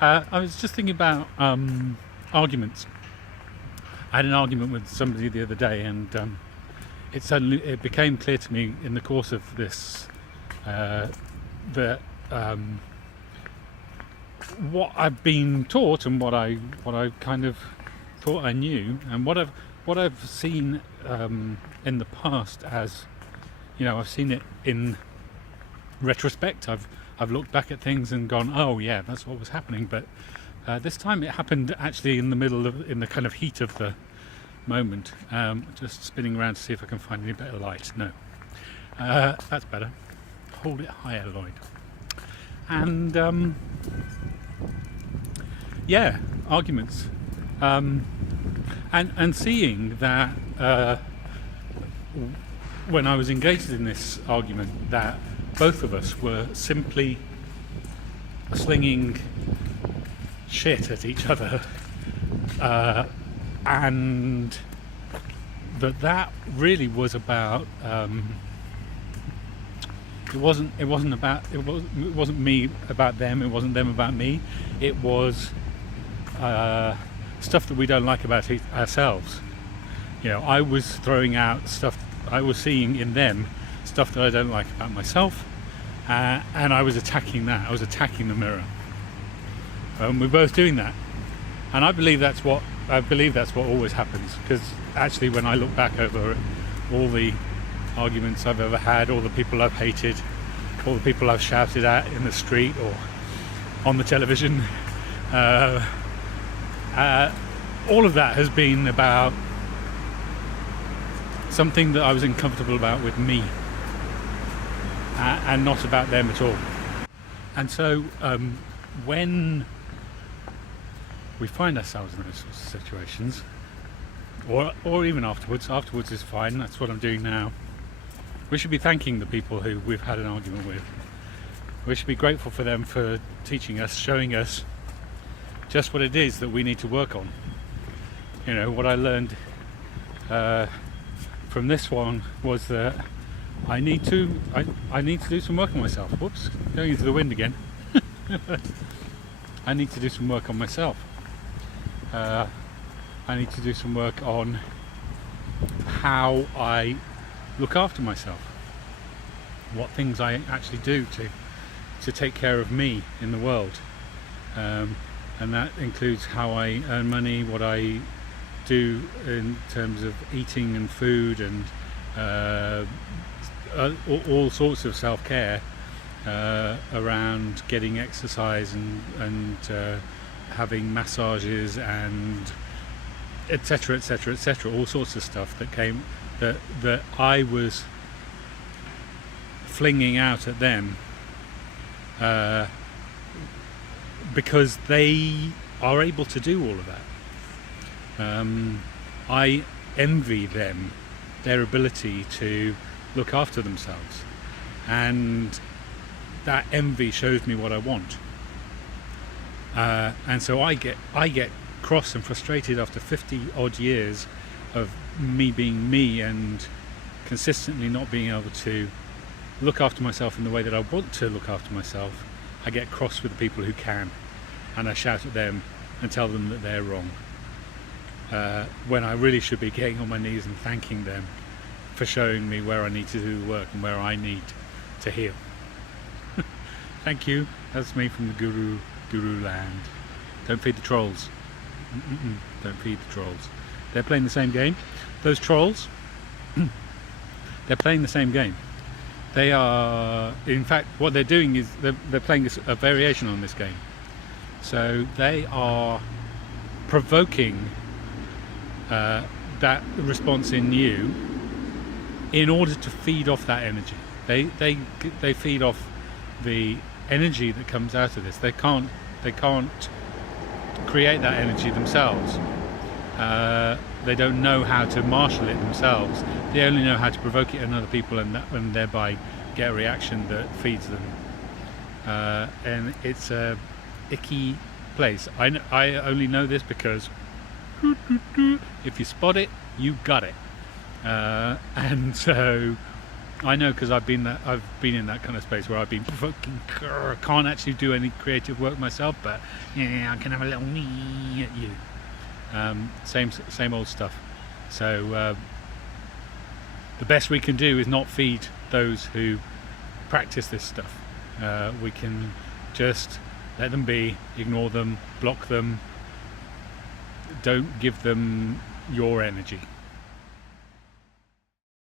I was just thinking about arguments. I had an argument with somebody the other day, and it became clear to me in the course of this that what I've been taught and what I kind of thought I knew, and what I've seen in the past as, I've seen it in retrospect. I've looked back at things and gone, oh yeah, that's what was happening. But this time it happened actually in the kind of heat of the moment. Just spinning around to see if I can find any better light. No, that's better. Hold it higher, Lloyd. And yeah, arguments. And seeing that when I was engaged in this argument, that both of us were simply slinging shit at each other, and that really was about. It wasn't me about them. It wasn't them about me. It was stuff that we don't like about ourselves. I was throwing out stuff. I was seeing in them stuff that I don't like about myself, and I was attacking that. I was attacking the mirror. We're both doing that, and I believe that's what always happens. Because actually, when I look back over all the arguments I've ever had, all the people I've hated, all the people I've shouted at in the street or on the television, all of that has been about something that I was uncomfortable about with me, and not about them at all. And so when we find ourselves in those sorts of situations, or even afterwards is fine. That's what I'm doing now. We should be thanking the people who we've had an argument with. We should be grateful for them for teaching us, showing us just what it is that we need to work on. What I learned from this one was that I need to do some work on myself. Whoops, going into the wind again. I need to do some work on myself. I need to do some work on how I look after myself. What things I actually do to take care of me in the world. And that includes how I earn money, what I do in terms of eating and food, and all sorts of self-care around getting exercise and having massages and etc, all sorts of stuff that I was flinging out at them because they are able to do all of that. I envy them, their ability to look after themselves, and that envy shows me what I want. And so I get cross and frustrated after 50 odd years of me being me and consistently not being able to look after myself in the way that I want to look after myself. I get cross with the people who can, and I shout at them and tell them that they're wrong, when I really should be getting on my knees and thanking them for showing me where I need to do the work and where I need to heal. Thank you. That's me from the Guru land. Don't feed the trolls. Don't feed the trolls. They're playing the same game. Those trolls, they're playing the same game. They are, in fact, what they're doing is they're playing a variation on this game. So they are provoking that response in you in order to feed off that energy. They feed off the energy that comes out of this. They can't create that energy themselves. They don't know how to marshal it themselves. They only know how to provoke it in other people, and thereby get a reaction that feeds them. And it's a icky place. I only know this because if you spot it, you got it. And so I know, because I've been in that kind of space where I've been fucking can't actually do any creative work myself, but yeah, I can have a little me at you. Same old stuff. So the best we can do is not feed those who practice this stuff. We can just let them be, ignore them, block them. Don't give them your energy.